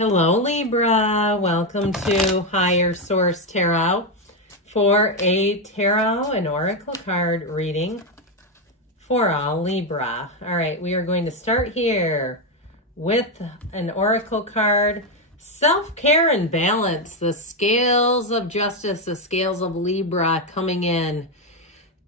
Hello, Libra. Welcome to Higher Source Tarot for a tarot and oracle card reading for all Libra. All right, we are going to start here with an oracle card. Self-care and balance, the scales of justice, the scales of Libra coming in.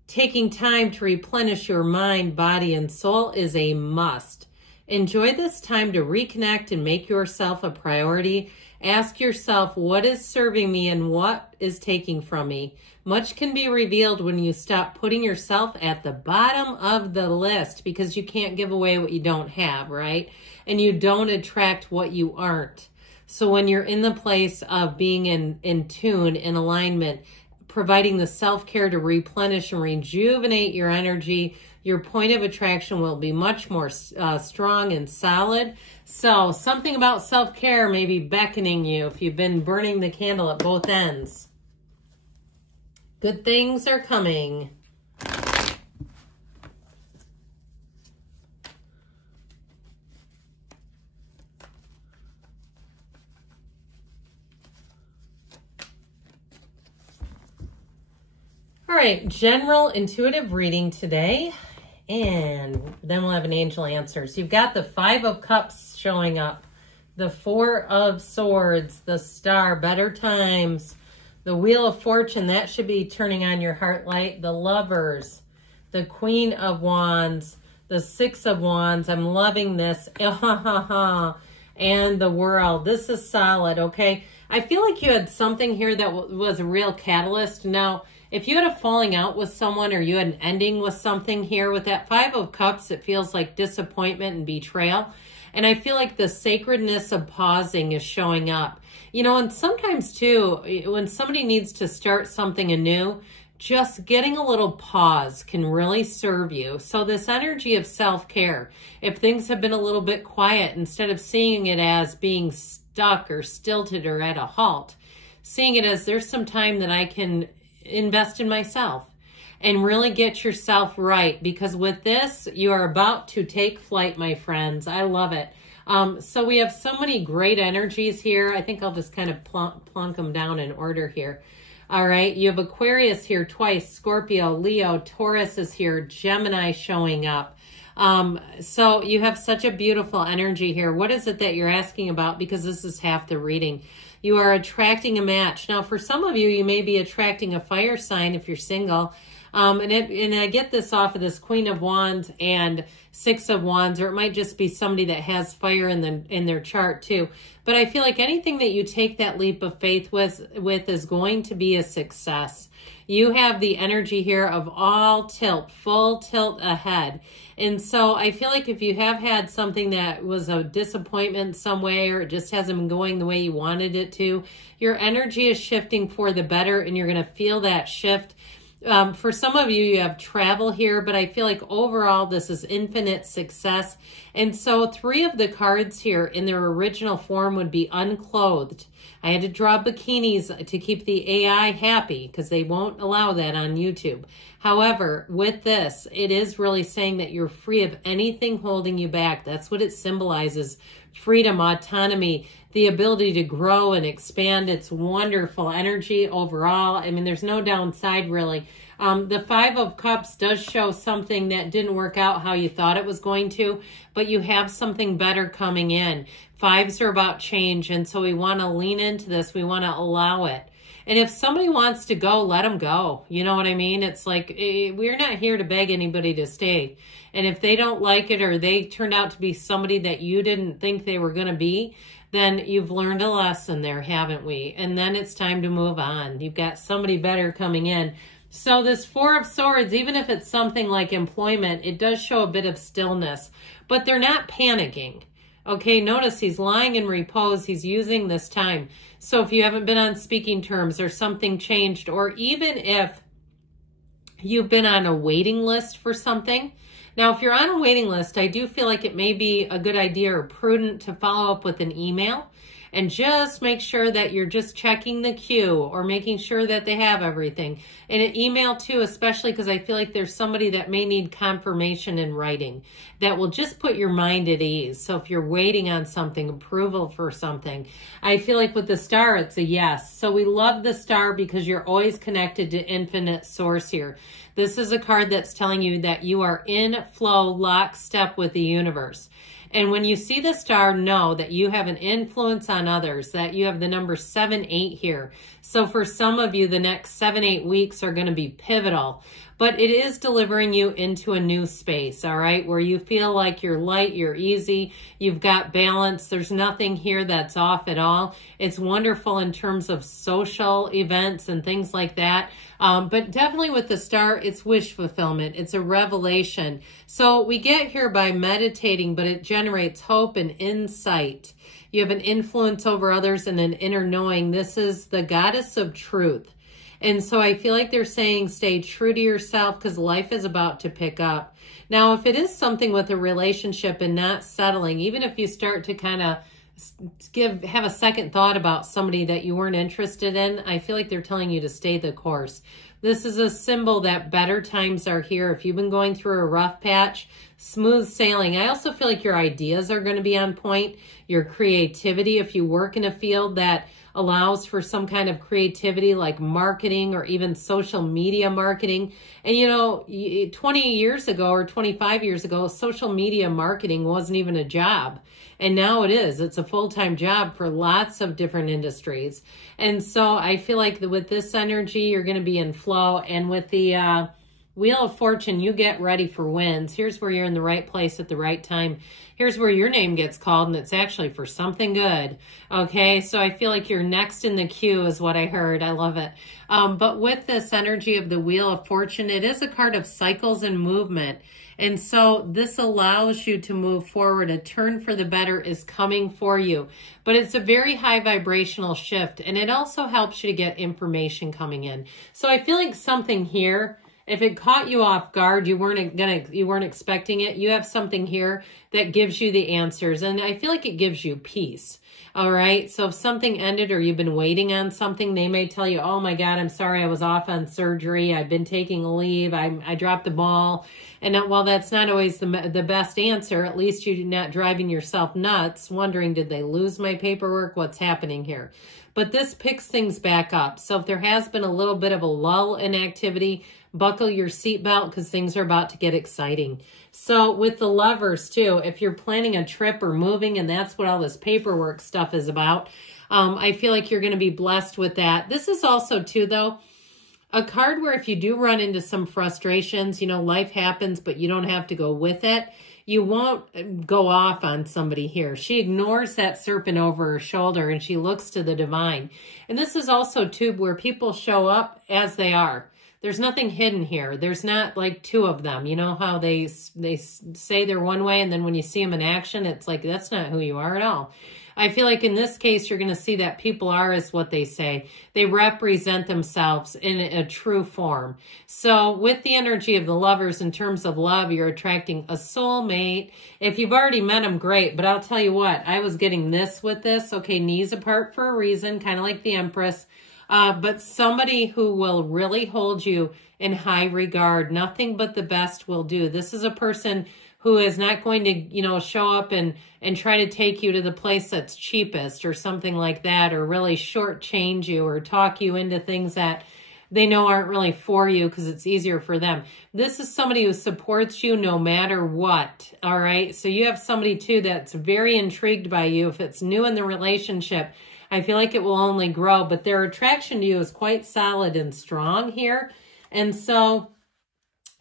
Taking time to replenish your mind, body, and soul is a must. Enjoy this time to reconnect and make yourself a priority. Ask yourself, what is serving me and what is taking from me? Much can be revealed when you stop putting yourself at the bottom of the list, because you can't give away what you don't have, right? And you don't attract what you aren't. So when you're in the place of being in tune, in alignment, providing the self-care to replenish and rejuvenate your energy, your point of attraction will be much more strong and solid. So something about self-care may be beckoning you if you've been burning the candle at both ends. Good things are coming. All right, general intuitive reading today, and then we'll have an angel answer. So you've got the Five of Cups showing up, the Four of Swords, the Star, better times, the Wheel of Fortune, that should be turning on your heart light, the Lovers, the Queen of Wands, the Six of Wands, I'm loving this, and the World. This is solid, okay? I feel like you had something here that was a real catalyst. Now, if you had a falling out with someone or you had an ending with something here, with that Five of Cups, it feels like disappointment and betrayal. And I feel like the sacredness of pausing is showing up. You know, and sometimes too, when somebody needs to start something anew, just getting a little pause can really serve you. So this energy of self-care, if things have been a little bit quiet, instead of seeing it as being stuck or stilted or at a halt, seeing it as there's some time that I can invest in myself and really get yourself right, because with this, you are about to take flight, my friends. I love it. So we have so many great energies here. I think I'll just kind of plunk them down in order here. All right, you have Aquarius here twice, Scorpio, Leo, Taurus is here, Gemini showing up. So you have such a beautiful energy here. What is it that you're asking about? Because this is half the reading. You are attracting a match. Now, for some of you, you may be attracting a fire sign if you're single. And I get this off of this Queen of Wands and Six of Wands, or it might just be somebody that has fire in their chart too. But I feel like anything that you take that leap of faith with is going to be a success. You have the energy here of all tilt, full tilt ahead. And so I feel like if you have had something that was a disappointment some way, or it just hasn't been going the way you wanted it to, your energy is shifting for the better, and you're going to feel that shift. For some of you, you have travel here, but I feel like overall this is infinite success. And so 3 of the cards here in their original form would be unclothed. I had to draw bikinis to keep the AI happy because they won't allow that on YouTube. However, with this, it is really saying that you're free of anything holding you back. That's what it symbolizes. Freedom, autonomy, the ability to grow and expand. It's wonderful energy overall. I mean, there's no downside really. The Five of Cups does show something that didn't work out how you thought it was going to, but you have something better coming in. Fives are about change, and so we want to lean into this. We want to allow it. And if somebody wants to go, let them go. You know what I mean? It's like, we're not here to beg anybody to stay. And if they don't like it, or they turned out to be somebody that you didn't think they were going to be, then you've learned a lesson there, haven't we? And then it's time to move on. You've got somebody better coming in. So this Four of Swords, even if it's something like employment, it does show a bit of stillness, but they're not panicking. Okay, notice he's lying in repose. He's using this time. So if you haven't been on speaking terms, or something changed, or even if you've been on a waiting list for something. Now, if you're on a waiting list, I do feel like it may be a good idea or prudent to follow up with an email and just make sure that you're just checking the queue or making sure that they have everything. And an email too, especially because I feel like there's somebody that may need confirmation in writing that will just put your mind at ease. So if you're waiting on something, approval for something, I feel like with the star, it's a yes. So we love the star because you're always connected to infinite source here. This is a card that's telling you that you are in flow, lockstep with the universe. And when you see the star, know that you have an influence on others, that you have the number 7, 8 here. So for some of you, the next 7, 8 weeks are going to be pivotal. But it is delivering you into a new space, all right, where you feel like you're light, you're easy, you've got balance. There's nothing here that's off at all. It's wonderful in terms of social events and things like that. But definitely with the star, it's wish fulfillment. It's a revelation. So we get here by meditating, but it generates hope and insight. You have an influence over others and an inner knowing. This is the goddess of truth. And so I feel like they're saying stay true to yourself because life is about to pick up. Now, if it is something with a relationship and not settling, even if you start to kind of have a second thought about somebody that you weren't interested in, I feel like they're telling you to stay the course. This is a symbol that better times are here. If you've been going through a rough patch, smooth sailing. I also feel like your ideas are going to be on point. Your creativity, if you work in a field that allows for some kind of creativity like marketing or even social media marketing. And you know, 20 years ago or 25 years ago, social media marketing wasn't even a job. And now it is. It's a full-time job for lots of different industries. And so I feel like with this energy, you're going to be in flow. And with the Wheel of Fortune, you get ready for wins. Here's where you're in the right place at the right time. Here's where your name gets called, and it's actually for something good. Okay, so I feel like you're next in the queue is what I heard. I love it. But with this energy of the Wheel of Fortune, it is a card of cycles and movement. And so this allows you to move forward. A turn for the better is coming for you. But it's a very high vibrational shift, and it also helps you to get information coming in. So I feel like something here, if it caught you off guard, you weren't expecting it, you have something here that gives you the answers. And I feel like it gives you peace. All right. So if something ended or you've been waiting on something, they may tell you, oh my God, I'm sorry, I was off on surgery. I've been taking a leave. I dropped the ball. And while that's not always the best answer, at least you're not driving yourself nuts, wondering, did they lose my paperwork? What's happening here? But this picks things back up. So if there has been a little bit of a lull in activity, buckle your seatbelt because things are about to get exciting. So with the Lovers too, if you're planning a trip or moving, and that's what all this paperwork stuff is about, I feel like you're going to be blessed with that. This is also too, though, a card where if you do run into some frustrations, you know, life happens, but you don't have to go with it. You won't go off on somebody here. She ignores that serpent over her shoulder and she looks to the divine. And this is also too where people show up as they are. There's nothing hidden here. There's not like two of them. You know how they say they're one way and then when you see them in action, it's like, that's not who you are at all. I feel like in this case, you're going to see that people are as what they say. They represent themselves in a true form. So with the energy of the Lovers in terms of love, you're attracting a soulmate. If you've already met them, great. But I'll tell you what, I was getting this with this. Okay, knees apart for a reason, kind of like the Empress. But somebody who will really hold you in high regard. Nothing but the best will do. This is a person who is not going to, you know, show up and try to take you to the place that's cheapest or something like that, or really shortchange you or talk you into things that they know aren't really for you because it's easier for them. This is somebody who supports you no matter what, all right? So you have somebody, too, that's very intrigued by you. If it's new in the relationship, I feel like it will only grow, but their attraction to you is quite solid and strong here. And so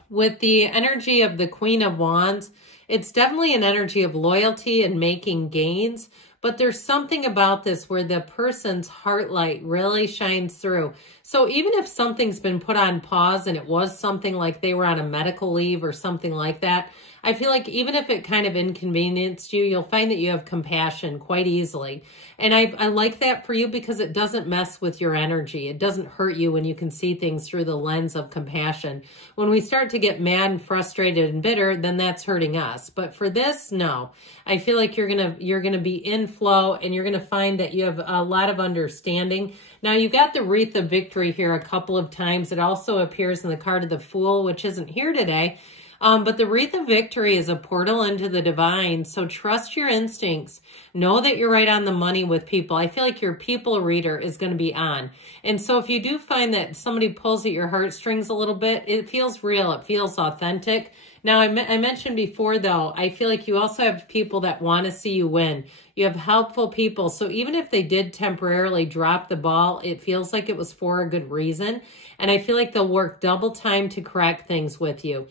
with the energy of the Queen of Wands, it's definitely an energy of loyalty and making gains, but there's something about this where the person's heart light really shines through. So even if something's been put on pause and it was something like they were on a medical leave or something like that, I feel like even if it kind of inconvenienced you, you'll find that you have compassion quite easily. And I like that for you because it doesn't mess with your energy. It doesn't hurt you when you can see things through the lens of compassion. When we start to get mad and frustrated and bitter, then that's hurting us. But for this, no. I feel like you're gonna be in flow, and you're gonna find that you have a lot of understanding. Now, you got the Wreath of Victory here a couple of times. It also appears in the card of the Fool, which isn't here today. But the Wreath of Victory is a portal into the divine. So trust your instincts. Know that you're right on the money with people. I feel like your people reader is going to be on. And so if you do find that somebody pulls at your heartstrings a little bit, it feels real. It feels authentic. Now, I mentioned before, though, I feel like you also have people that want to see you win. You have helpful people. So even if they did temporarily drop the ball, it feels like it was for a good reason. And I feel like they'll work double time to correct things with you.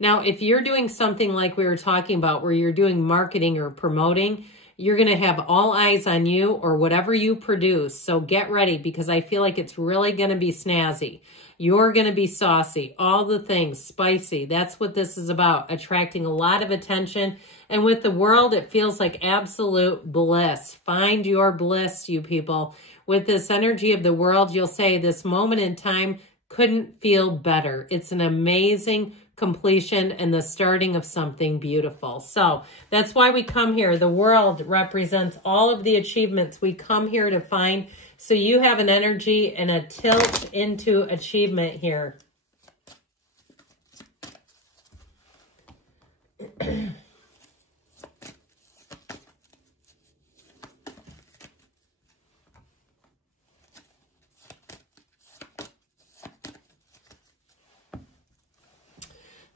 Now, if you're doing something like we were talking about where you're doing marketing or promoting, you're going to have all eyes on you or whatever you produce. So get ready, because I feel like it's really going to be snazzy. You're going to be saucy, all the things, spicy. That's what this is about, attracting a lot of attention. And with the world, it feels like absolute bliss. Find your bliss, you people. With this energy of the world, you'll say this moment in time couldn't feel better. It's an amazing completion and the starting of something beautiful. So that's why we come here. The world represents all of the achievements we come here to find. So you have an energy and a tilt into achievement here.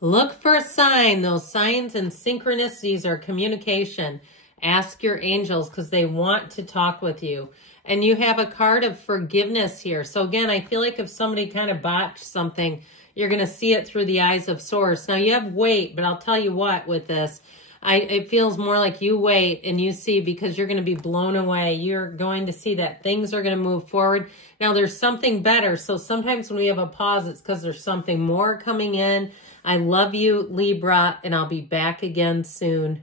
Look for a sign. Those signs and synchronicities are communication. Ask your angels because they want to talk with you. And you have a card of forgiveness here. So again, I feel like if somebody kind of botched something, you're going to see it through the eyes of Source. Now you have weight, but I'll tell you what with this. It feels more like you wait and you see, because you're going to be blown away. You're going to see that things are going to move forward. Now there's something better. So sometimes when we have a pause, it's because there's something more coming in. I love you, Libra, and I'll be back again soon.